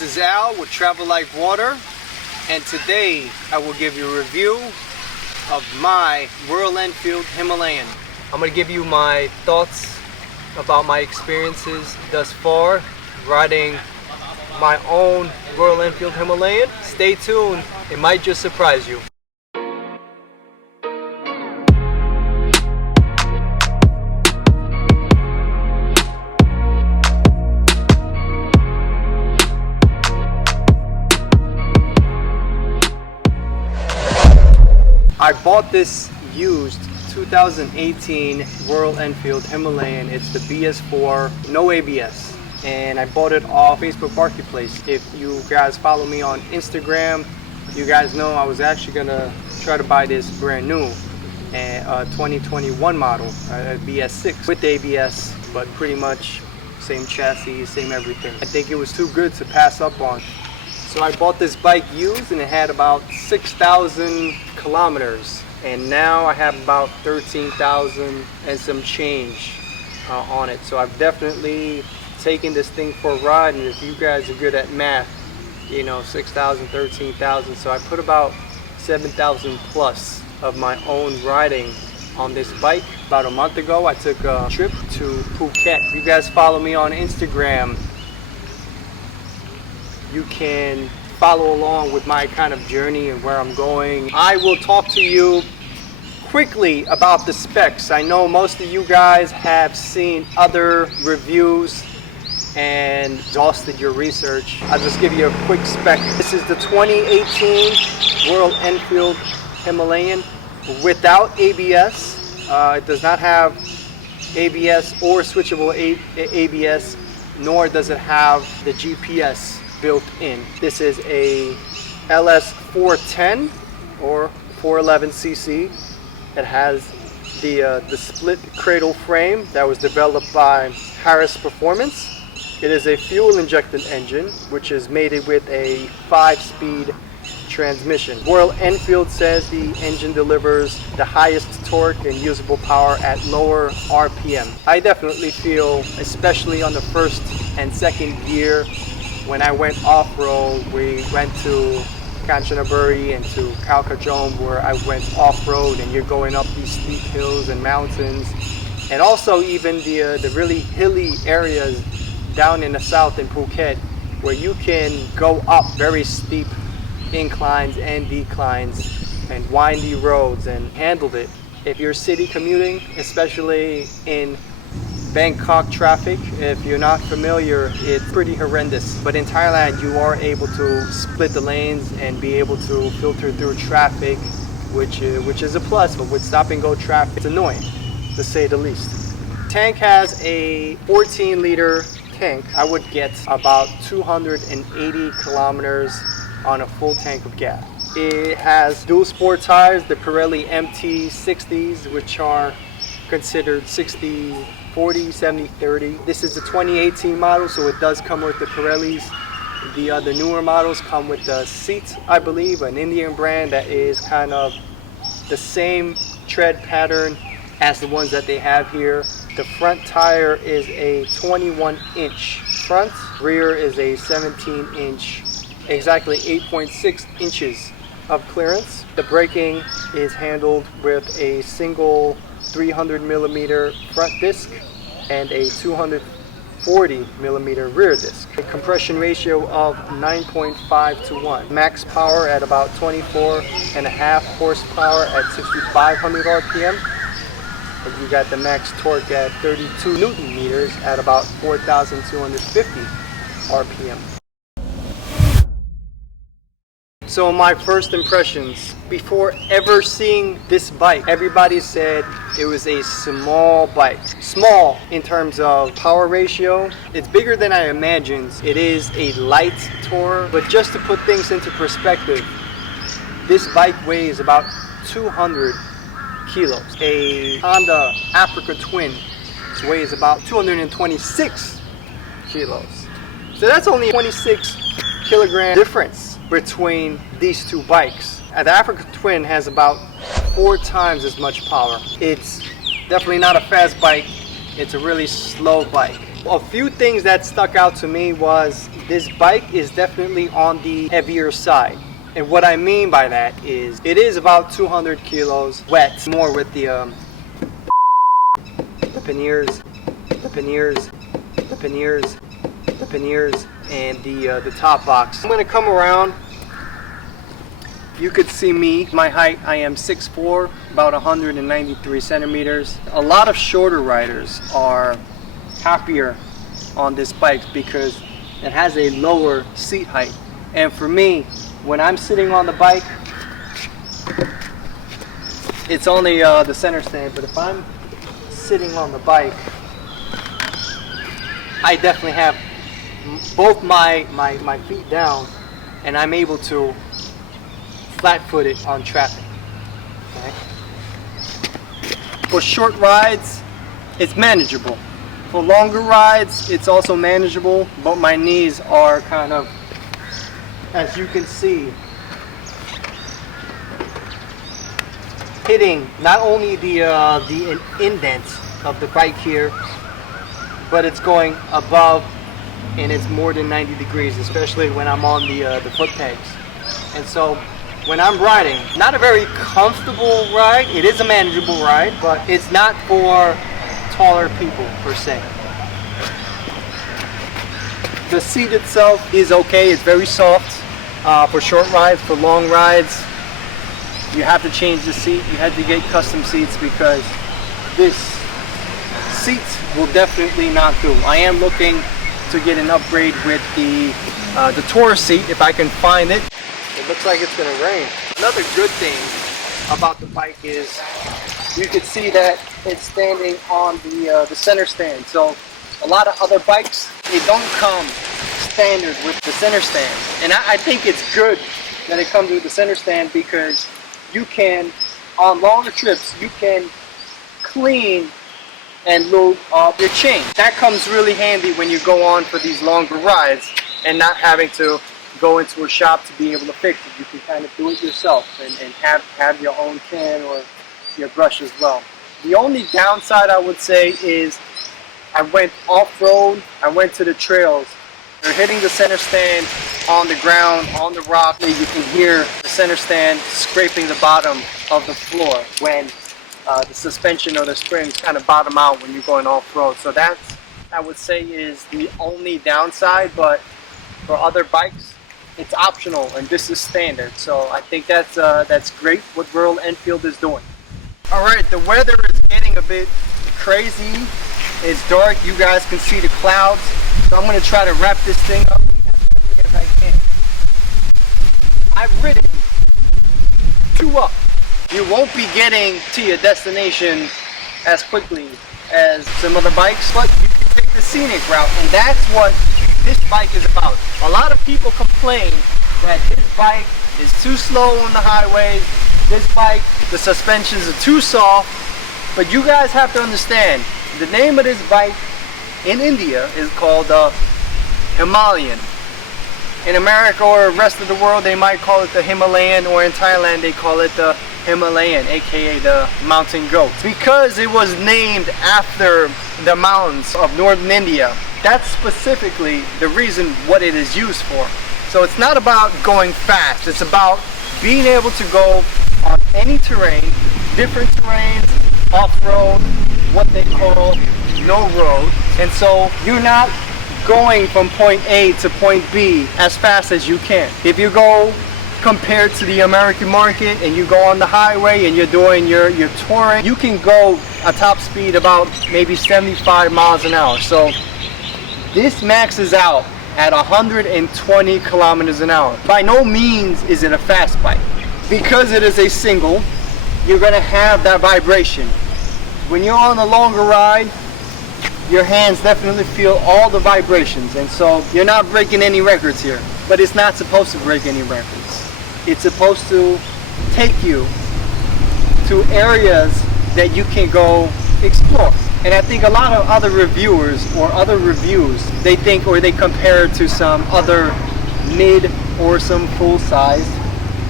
This is Al with Travel Like Water, and today I will give you a review of my Royal Enfield Himalayan. I'm going to give you my thoughts about my experiences thus far riding my own Royal Enfield Himalayan. Stay tuned, it might just surprise you. I bought this used 2018 Royal Enfield Himalayan. It's the BS4, no ABS. And I bought it off Facebook Marketplace. If you guys follow me on Instagram, you guys know I was actually gonna try to buy this brand new, a 2021 model, a BS6 with ABS, but pretty much same chassis, same everything. I think it was too good to pass up on. So I bought this bike used and it had about 6,000 kilometers. And now I have about 13,000 and some change on it. So I've definitely taken this thing for a ride, and if you guys are good at math, you know, 6,000, 13,000. So I put about 7,000 plus of my own riding on this bike. About a month ago, I took a trip to Phuket. If you guys follow me on Instagram, you can follow along with my kind of journey and where I'm going. I will talk to you quickly about the specs. I know most of you guys have seen other reviews and exhausted your research. I'll just give you a quick spec. This is the 2018 Royal Enfield Himalayan without ABS. It does not have ABS or switchable ABS, nor does it have the GPS built in. This is a LS 410 or 411cc. It has the split cradle frame that was developed by Harris Performance. It is a fuel injected engine which is mated with a 5-speed transmission. Royal Enfield says the engine delivers the highest torque and usable power at lower RPM. I definitely feel, especially on the first and second gear, when I went off-road, we went to Kanchanaburi and to Kalkajom, where I went off-road, and you're going up these steep hills and mountains, and also even the really hilly areas down in the south in Phuket, where you can go up very steep inclines and declines and windy roads, and handled it. If you're city commuting, especially in Bangkok traffic, if you're not familiar, it's pretty horrendous. But in Thailand, you are able to split the lanes and be able to filter through traffic, which is a plus. But with stop and go traffic, it's annoying, to say the least. Tank has a 14-liter tank. I would get about 280 kilometers on a full tank of gas. It has dual sport tires, the Pirelli MT60s, which are considered 60/40, 70/30. This is the 2018 model, so it does come with the Pirellis. The newer models come with the seats, I believe, an Indian brand that is kind of the same tread pattern as the ones that they have here. The front tire is a 21-inch front, rear is a 17-inch, exactly 8.6 inches of clearance. The braking is handled with a single 300 millimeter front disc and a 240 millimeter rear disc. A compression ratio of 9.5 to 1. Max power at about 24.5 horsepower at 6,500 RPM. And you got the max torque at 32 Newton meters at about 4,250 RPM. So my first impressions, before ever seeing this bike, everybody said it was a small bike. Small in terms of power ratio. It's bigger than I imagined. It is a light tourer, but just to put things into perspective, this bike weighs about 200 kilos. A Honda Africa Twin weighs about 226 kilos. So that's only a 26 kilogram difference between these two bikes. The Africa Twin has about 4 times as much power. It's definitely not a fast bike. It's a really slow bike. A few things that stuck out to me was this bike is definitely on the heavier side. And what I mean by that is it is about 200 kilos wet, more with the panniers, and the top box. I'm gonna come around. You could see me, my height, I am 6'4", about 193 centimeters. A lot of shorter riders are happier on this bike because it has a lower seat height. And for me, when I'm sitting on the bike, it's only the center stand, but if I'm sitting on the bike, I definitely have both my feet down, and I'm able to flat-footed on traffic. Okay? For short rides, it's manageable. For longer rides, it's also manageable, but my knees are kind of, as you can see, hitting not only the indent of the bike here, but it's going above, and it's more than 90 degrees, especially when I'm on the foot pegs. And so when I'm riding, not a very comfortable ride. It is a manageable ride, but it's not for taller people per se. The seat itself is okay. It's very soft for short rides. For long rides, you have to change the seat. You had to get custom seats because this seat will definitely not do. I am looking to get an upgrade with the tour seat if I can find it. It looks like it's gonna rain. Another good thing about the bike is you can see that it's standing on the center stand. So a lot of other bikes, they don't come standard with the center stand. And I think it's good that it comes with the center stand because you can, on longer trips, you can clean and lube up your chain. That comes really handy when you go on for these longer rides and not having to go into a shop to be able to fix it. You can kind of do it yourself and have your own can or your brush as well. The only downside I would say is I went off-road, I went to the trails. You're hitting the center stand on the ground, on the rock. You can hear the center stand scraping the bottom of the floor when the suspension or the springs kind of bottom out when you're going off-road. So that's, I would say, is the only downside, but for other bikes, it's optional and this is standard. So I think that's great what Royal Enfield is doing. All right, the weather is getting a bit crazy. It's dark, you guys can see the clouds. So I'm gonna try to wrap this thing up as quickly as I can. I've ridden 2 up. You won't be getting to your destination as quickly as some other bikes, but you can take the scenic route, and that's what this bike is about. A lot of people complain that this bike is too slow on the highways, this bike, the suspensions are too soft, but you guys have to understand, the name of this bike in India is called the Himalayan. In America or the rest of the world, they might call it the Himalayan, or in Thailand, they call it the Himalayan, aka the mountain goat, because it was named after the mountains of northern India. That's specifically the reason what it is used for. So it's not about going fast, it's about being able to go on any terrain, different terrains, off-road, what they call no road. And so you're not going from point A to point B as fast as you can. If you go compared to the American market and you go on the highway and you're doing your touring, you can go a top speed about maybe 75 miles an hour. So this maxes out at 120 kilometers an hour. By no means is it a fast bike. Because it is a single, you're gonna have that vibration. When you're on a longer ride, your hands definitely feel all the vibrations, and so you're not breaking any records here. But it's not supposed to break any records. It's supposed to take you to areas that you can go explore. And I think a lot of other reviewers or other reviews, they think or they compare it to some other mid or some full-sized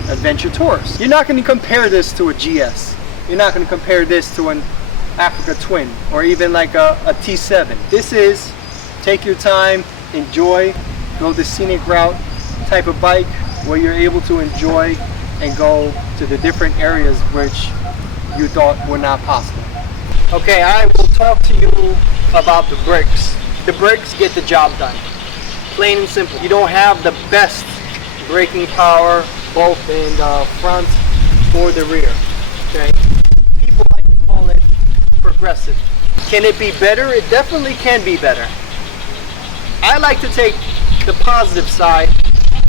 adventure tours. You're not going to compare this to a GS. You're not going to compare this to an Africa Twin or even like a T7. This is Take your time, enjoy, go the scenic route type of bike where you're able to enjoy and go to the different areas which you thought were not possible. Okay, I will talk to you about the brakes. The brakes get the job done. Plain and simple. You don't have the best braking power both in the front or the rear. Okay? People like to call it progressive. Can it be better? It definitely can be better. I like to take the positive side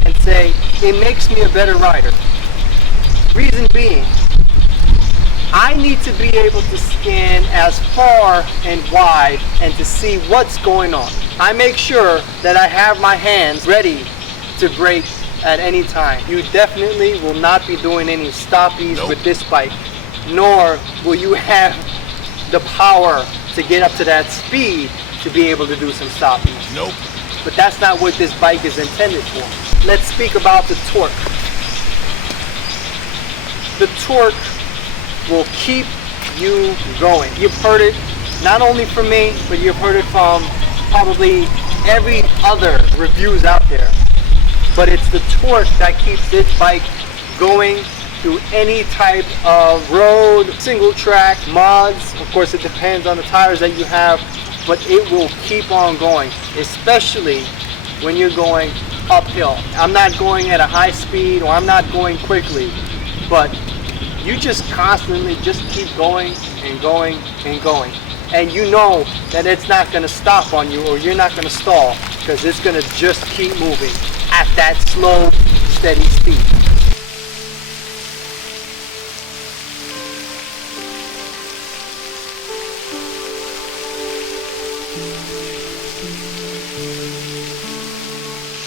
and say it makes me a better rider. Reason being, I need to be able to scan as far and wide and to see what's going on. I make sure that I have my hands ready to brake at any time. You definitely will not be doing any stoppies with this bike, nor will you have the power to get up to that speed to be able to do some stoppies. Nope. But that's not what this bike is intended for. Let's speak about the torque. The torque will keep you going. You've heard it not only from me, but you've heard it from probably every other reviews out there. But it's the torque that keeps this bike going through any type of road, single track, mods. Of course, it depends on the tires that you have, but it will keep on going, especially when you're going uphill. I'm not going at a high speed or I'm not going quickly, but you just constantly just keep going and going and going. And you know that it's not going to stop on you or you're not going to stall because it's going to just keep moving at that slow, steady speed.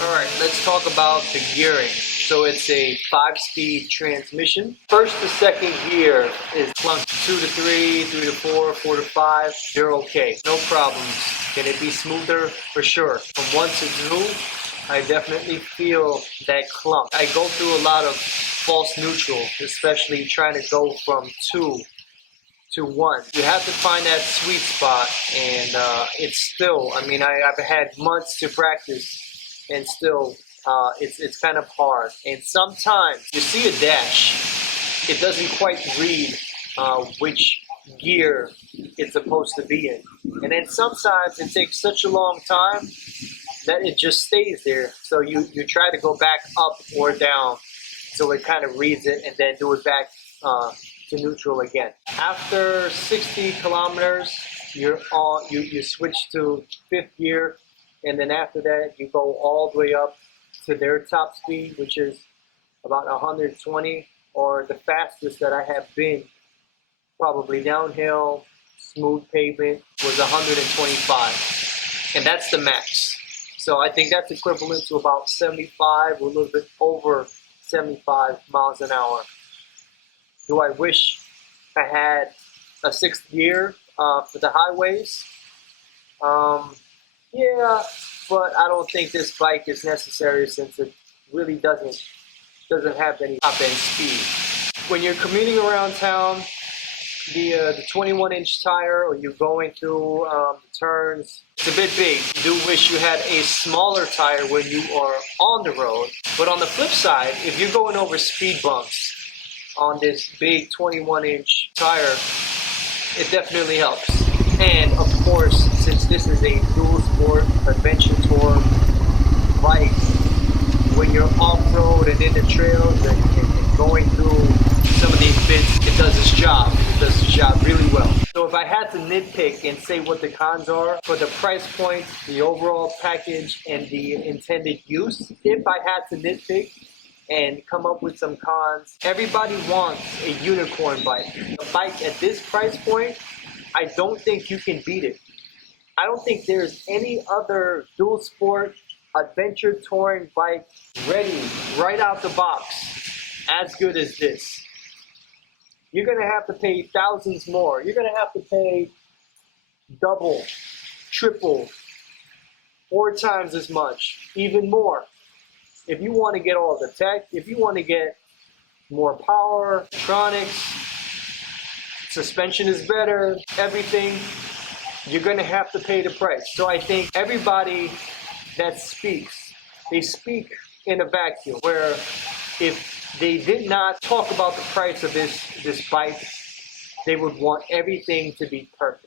Alright, let's talk about the gearing. So it's a 5-speed transmission. First to second gear is clunky. 2 to 3, 3 to 4, 4 to 5, you're okay. No problems. Can it be smoother? For sure. From 1 to 2, I definitely feel that clump. I go through a lot of false neutral, especially trying to go from 2 to 1. You have to find that sweet spot, and it's still, I mean, I've had months to practice, and still, it's kind of hard. And sometimes you see a dash, it doesn't quite read which gear it's supposed to be in. And then sometimes it takes such a long time that it just stays there. So you try to go back up or down so it kind of reads it and then do it back to neutral again. After 60 kilometers, you switch to 5th gear, and then after that you go all the way up to their top speed, which is about 120, or the fastest that I have been, probably downhill, smooth pavement, was 125, and that's the max. So I think that's equivalent to about 75 or a little bit over 75 miles an hour. Do I wish I had a 6th gear for the highways? Yeah, but I don't think this bike is necessary since it really doesn't have any top-end speed. When you're commuting around town, the 21-inch tire, or you're going through the turns, it's a bit big. You do wish you had a smaller tire when you are on the road. But on the flip side, if you're going over speed bumps on this big 21-inch tire, it definitely helps. And of course, since this is a dual sport adventure tour bike, when you're off-road and in the trails and going through some of these bits, it does its job. It does its job really well. So if I had to nitpick and say what the cons are for the price point, the overall package, and the intended use, if I had to nitpick and come up with some cons, everybody wants a unicorn bike. A bike at this price point, I don't think you can beat it. I don't think there's any other dual sport adventure touring bike ready right out the box as good as this. You're gonna have to pay thousands more. You're gonna have to pay double, triple, 4 times as much, even more. If you want to get all the tech, if you want to get more power, electronics, suspension is better, everything, you're going to have to pay the price. So I think everybody that speaks, they speak in a vacuum, where if they did not talk about the price of this bike, they would want everything to be perfect.